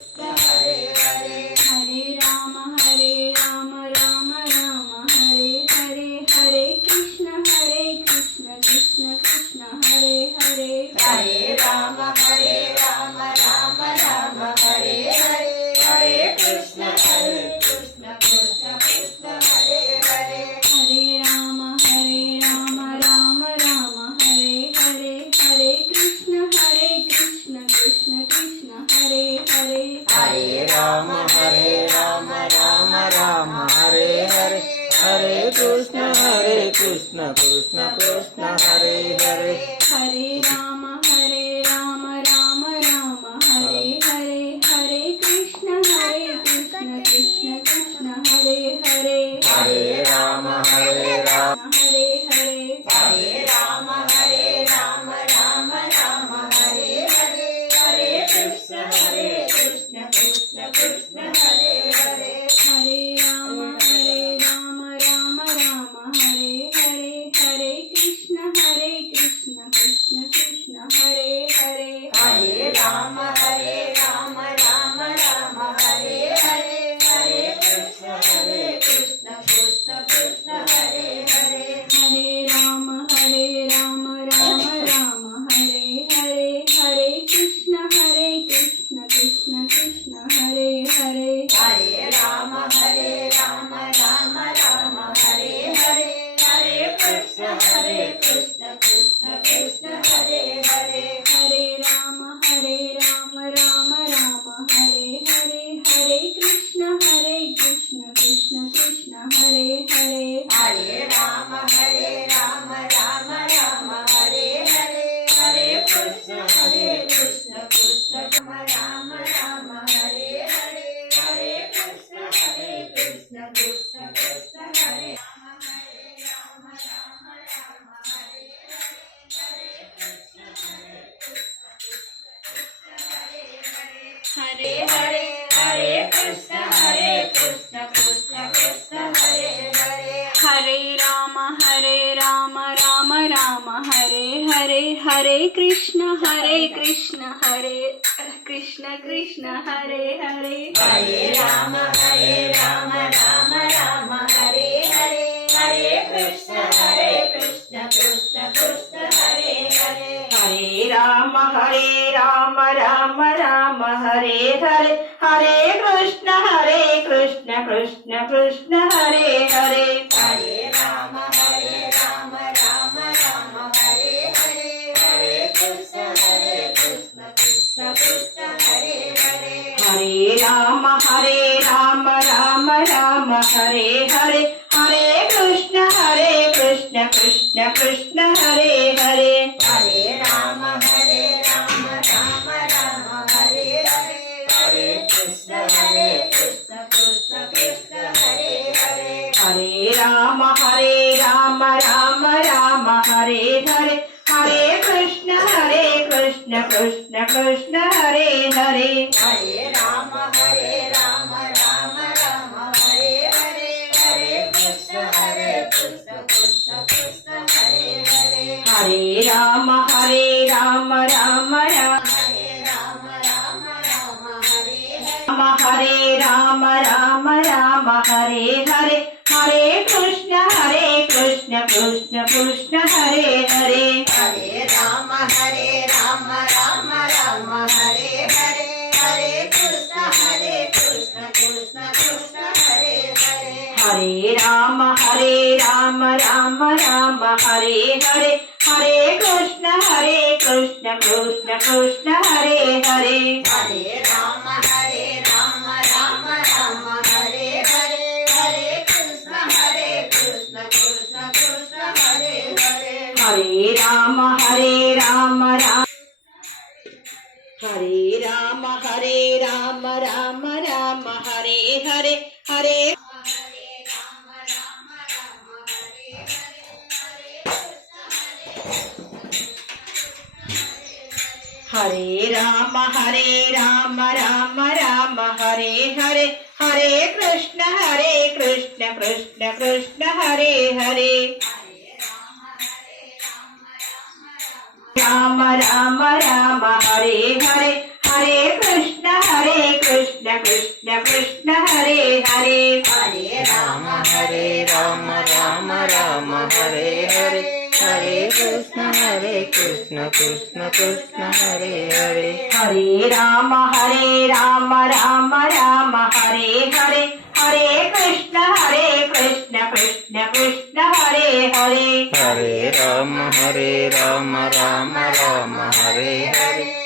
Hare Hare Hare Ram Ram Ram Hare Hare Hare Krishna Krishna Krishna Hare Hare Hare Ram Ram Ram Hare Hare Hare Krishna Krishna Krishna Hare Hare Hare Ram Ram Ram Hare Hare Hare Krishna Krishna Krishna Hare Hare Hare Ram Ram Ram Hare Hare Hare Krishna Krishna Krishna Hare Hare Hare Ram Ram Ram Hare Hare Hare Krishna Krishna Krishna Hare Hare Hare Ram Hare Hare Hare Ram Ram Hare Hare Hare Krishna Krishna Krishna Hare Hare Hare Ram Ram Hare Hare Hare Krishna Krishna Krishna Hare Hare Hare Ram Ram Hare Hare Hare Krishna Krishna Krishna Hare Hare Hare Ram Ram Hare Hare Hare Krishna Krishna Krishna Hare Hare Hare Ram Ram Hare Hare Hare Krishna Krishna Krishna Hare Hare Hare Ram Ram Hare Hare Hare Krishna Krishna Krishna Hare Hare Hare Ram Ram Hare Hare Hare Krishna Krishna Ram Hare Hare Hare Krishna Krishna Krishna Hare Hare Hare Hare Krishna Krishna Krishna Hare Hare Hare Ram Ram Hare Hare Hare Krishna Krishna Krishna Hare Hare Hare Ram Ram Hare Hare Hare Krishna Krishna Krishna Hare Hare Hare Ram Ram Hare Hare Hare Krishna Krishna Krishna Hare Hare Hare Ram Ram Hare Hare Hare Krishna Krishna Krishna Hare Hare Hare Ram Ram Hare Hare Hare Krishna Krishna Krishna Hare Hare Hare Ram Ram Hare Hare Hare Krishna Krishna Krishna Hare Hare Hare Ram Ram Hare Hare Hare Krishna Krishna Krishna Hare Hare Hare Ram Ram Hare Hare Hare Krishna Krishna Krishna Hare Hare Hare Ram Hare Ram Hare Ram Hare Hare Ram Hare Hare Hare Krishna Krishna Krishna Hare Hare Hare Ram Ram Hare Hare Hare Krishna Krishna Krishna Hare Hare Hare Ram Ram Hare Hare Hare Krishna Krishna Krishna Hare Hare Hare Ram Ram Hare Hare Hare Krishna Krishna Krishna Hare Hare Hare Ram Hare Ram Hare Ram Hare Hare Hare Hare Ram Hare Hare Hare Krishna Krishna Krishna Hare Hare Ram Hare Hare Hare Krishna Krishna Krishna Hare Hare Hare Ram Ram Ram Hare Hare Hare Krishna Krishna Krishna Hare Hare Hare Ram Ram Ram Hare Hare Hare Krishna Krishna Krishna Hare Hare Hare Ram Ram Ram Hare Hare